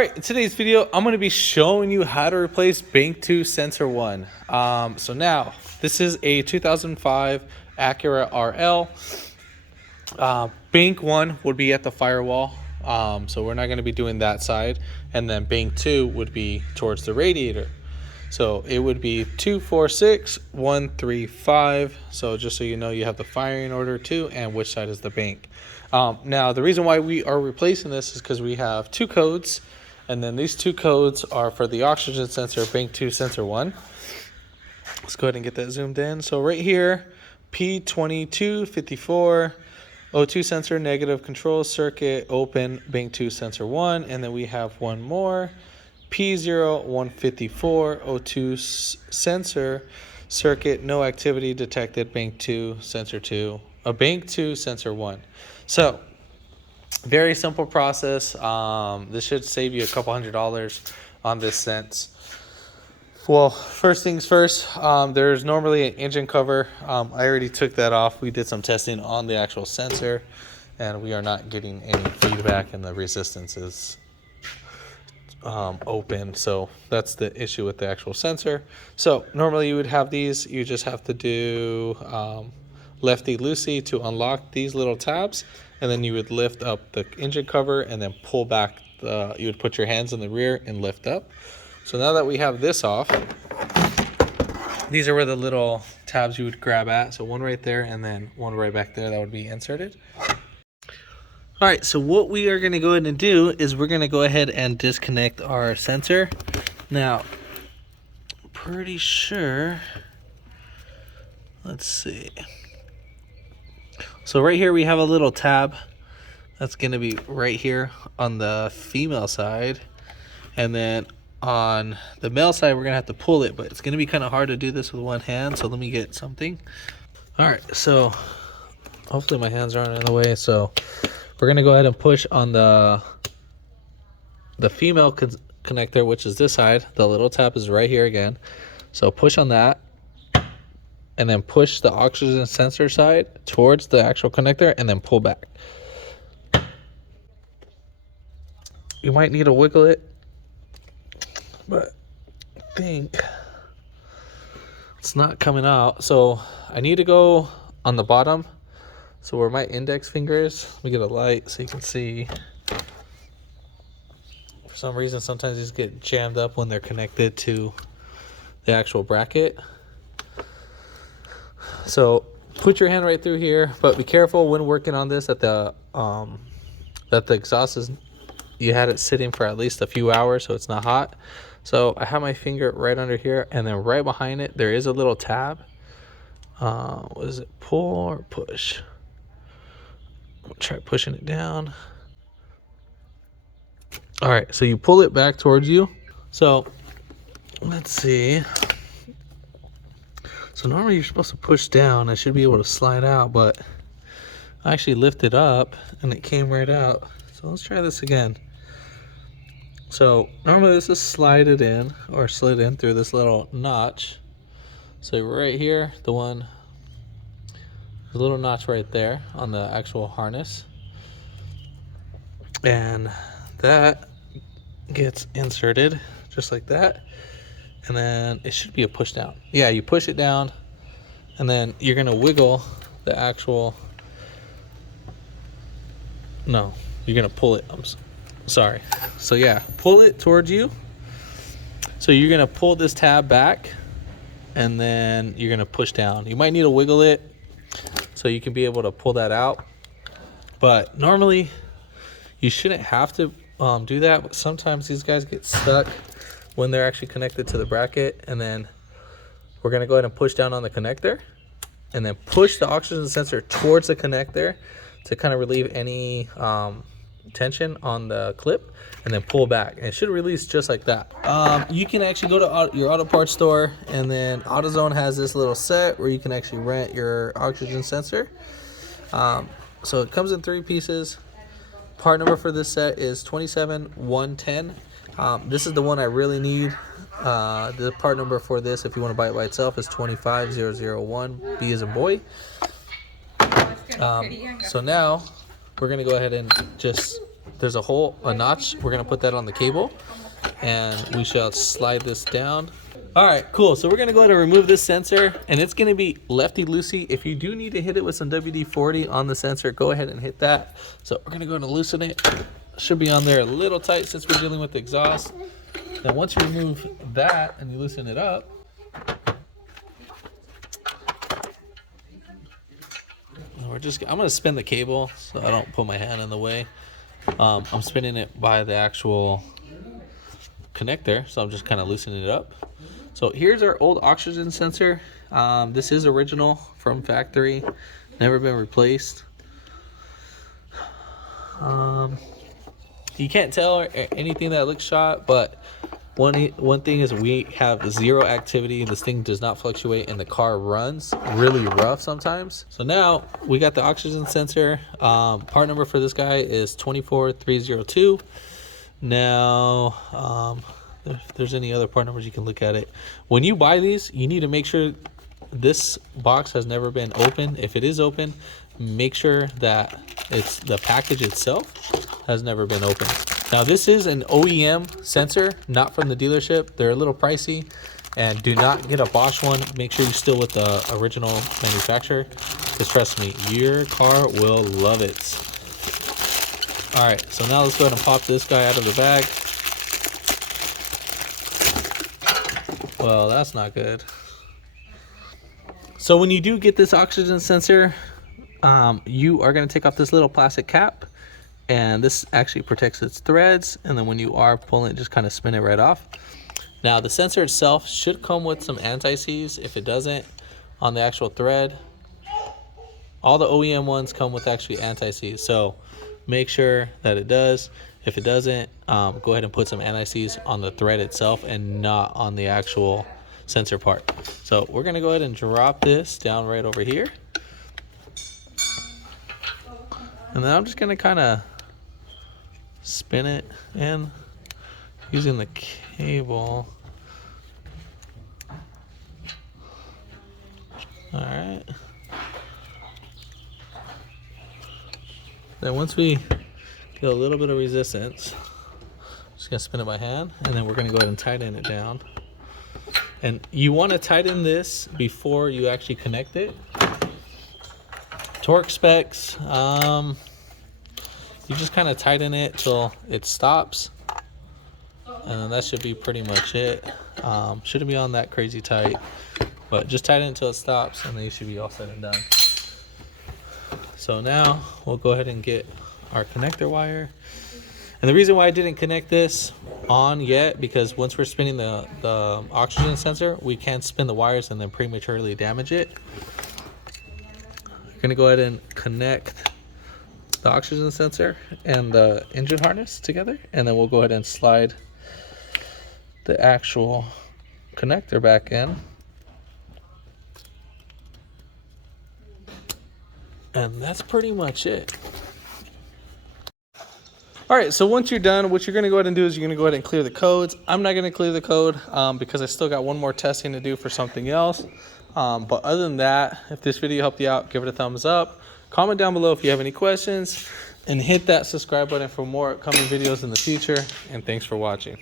Alright, in today's video, I'm going to be showing you how to replace Bank 2 Sensor 1. So now, this is a 2005 Acura RL. Bank 1 would be at the firewall, so we're not going to be doing that side. And then Bank 2 would be towards the radiator. So it would be 246135. So just so you know, you have the firing order too, and which side is the bank. Now, the reason why we are replacing this is because we have two codes. And then these two codes are for the oxygen sensor, Bank 2 Sensor 1. Let's go ahead and get that zoomed in. So right here, P2254 O2 sensor, negative control circuit, open, Bank 2 Sensor 1. And then we have one more, P0154 O2 sensor, circuit, no activity detected, Bank 2 Sensor 2, Bank 2 Sensor 1. So, very simple process. This should save you a couple $100 on this sense. Well, first things first, there's normally an engine cover. I already took that off. We did some testing on the actual sensor, and we are not getting any feedback, and the resistance is open. So that's the issue with the actual sensor. So normally you would have these. You just have to do lefty-loosey to unlock these little tabs. And then you would lift up the engine cover and then pull back you would put your hands in the rear and lift up. So now that we have this off, these are where the little tabs you would grab at. So one right there and then one right back there that would be inserted. All right, so what we are going to go ahead and do is we're going to go ahead and disconnect our sensor. Now, pretty sure, let's see. So right here we have a little tab that's going to be right here on the female side, and then on the male side we're going to have to pull it, but it's going to be kind of hard to do this with one hand, so let me get something. Alright, so hopefully my hands aren't in the way. So we're going to go ahead and push on the female connector, which is this side. The little tab is right here again, so push on that. And then push the oxygen sensor side towards the actual connector and then pull back. You might need to wiggle it, but I think it's not coming out. So I need to go on the bottom. So where my index finger is, let me get a light so you can see. For some reason, sometimes these get jammed up when they're connected to the actual bracket. So put your hand right through here, but be careful when working on this that the exhaust is, you had it sitting for at least a few hours so it's not hot. So I have my finger right under here, and then right behind it there is a little tab. What is it, pull or push? I'm gonna try pushing it down. All right, so you pull it back towards you. So let's see. So normally you're supposed to push down. I should be able to slide out, but I actually lifted up and it came right out. So let's try this again. So normally this is slid in through this little notch. So right here, the little notch right there on the actual harness. And that gets inserted just like that. And then it should be a push down. Yeah, you push it down, and then you're gonna wiggle the actual. No, you're gonna pull it. I'm sorry. So yeah, pull it towards you. So you're gonna pull this tab back, and then you're gonna push down. You might need to wiggle it so you can be able to pull that out. But normally, you shouldn't have to do that. But sometimes these guys get stuck when they're actually connected to the bracket. And then we're going to go ahead and push down on the connector and then push the oxygen sensor towards the connector to kind of relieve any tension on the clip, and then pull back, and it should release just like that. You can actually go to your auto parts store, and then AutoZone has this little set where you can actually rent your oxygen sensor. So it comes in 3 pieces. Part number for this set is 27110. This is the one I really need. The part number for this, if you want to buy it by itself, is 25001. B as in boy. So now we're going to go ahead and just there's a notch. We're gonna put that on the cable, and we shall slide this down. All right, cool. So we're gonna go ahead and remove this sensor, and it's gonna be lefty loosey. If you do need to hit it with some WD-40 on the sensor, go ahead and hit that. So we're gonna go ahead and loosen it. Should be on there a little tight since we're dealing with the exhaust. Then once you remove that and you loosen it up, I'm gonna spin the cable so I don't put my hand in the way. I'm spinning it by the actual connector, so I'm just kind of loosening it up. So here's our old oxygen sensor. This is original from factory, never been replaced. You can't tell anything that looks shot, but one thing is we have zero activity. This thing does not fluctuate, and the car runs really rough sometimes. So now we got the oxygen sensor. Part number for this guy is 24302. Now, if there's any other part numbers, you can look at it. When you buy these, you need to make sure this box has never been opened. If it is open, make sure that the package itself has never been opened. Now this is an OEM sensor, not from the dealership. They're a little pricey, and do not get a Bosch one. Make sure you still with the original manufacturer, because trust me, your car will love it. All right, so now let's go ahead and pop this guy out of the bag. Well, that's not good. So when you do get this oxygen sensor, you are going to take off this little plastic cap, and this actually protects its threads, and then when you are pulling it, just kind of spin it right off. Now the sensor itself should come with some anti-seize. If it doesn't, on the actual thread, all the OEM ones come with actually anti-seize, so make sure that it does. If it doesn't, go ahead and put some anti-seize on the thread itself and not on the actual sensor part. So we're going to go ahead and drop this down right over here, and then I'm just going to kind of spin it in using the cable. All right. Then once we get a little bit of resistance, just gonna spin it by hand, and then we're gonna go ahead and tighten it down. And you want to tighten this before you actually connect it. Torque specs, you just kind of tighten it till it stops, and that should be pretty much it. Shouldn't be on that crazy tight, but just tighten it until it stops, and then you should be all said and done. So now we'll go ahead and get our connector wire. And the reason why I didn't connect this on yet, because once we're spinning the oxygen sensor, we can spin the wires and then prematurely damage it. We're gonna go ahead and connect the oxygen sensor and the engine harness together, and then we'll go ahead and slide the actual connector back in. And that's pretty much it. All right, so once you're done, what you're gonna go ahead and do is you're gonna go ahead and clear the codes. I'm not gonna clear the code because I still got one more testing to do for something else. But other than that, if this video helped you out, give it a thumbs up. Comment down below if you have any questions, and hit that subscribe button for more upcoming videos in the future. And thanks for watching.